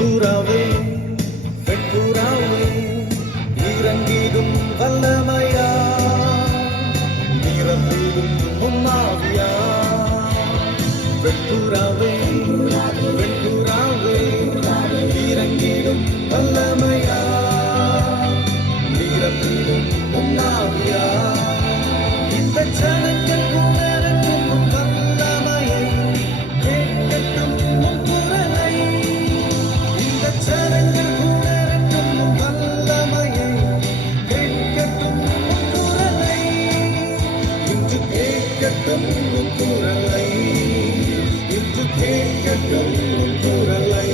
வெண்புறாவே வெண்புறாவே இறங்கிடும் வல்லமையா? நிரம்பிடும் உம்மாவியா? வெண்புறாவே கட்டும் குரலை இன்று கேட்கட்டும் குரலை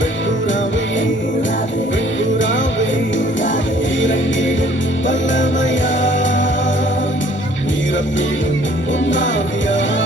வெட்டுராவே வெட்டுராவே இறங்கிடும் வல்லமையா பொன்னாவியா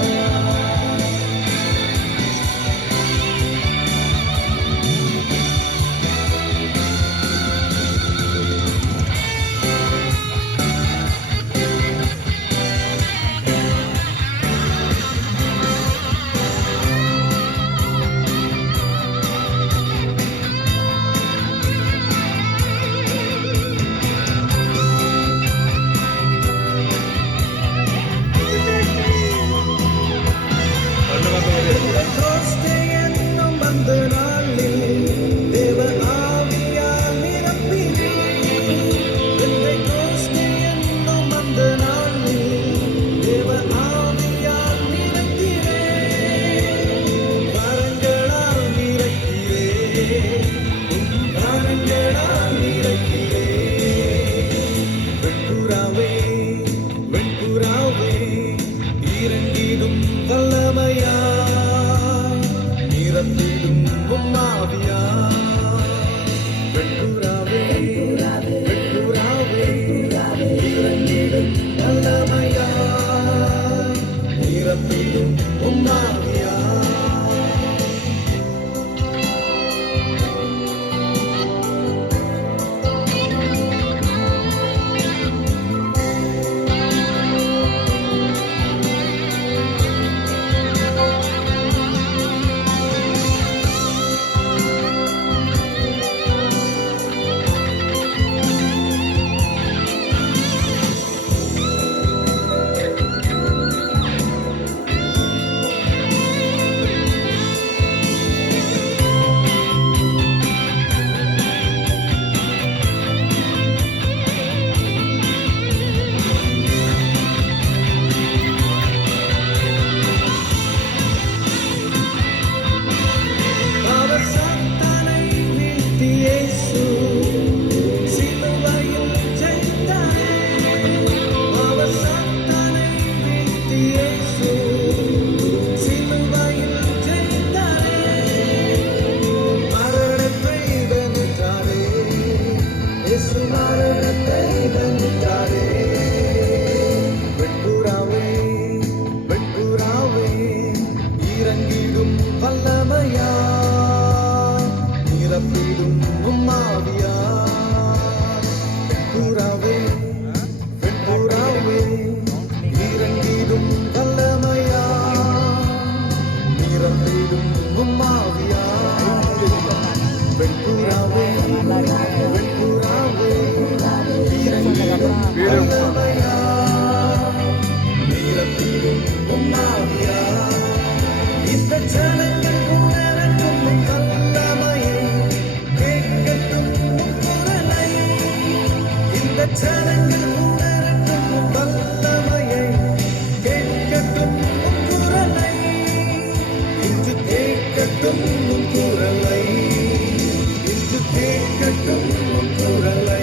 Sabihin mo mabiyag Bu mavi 我突然。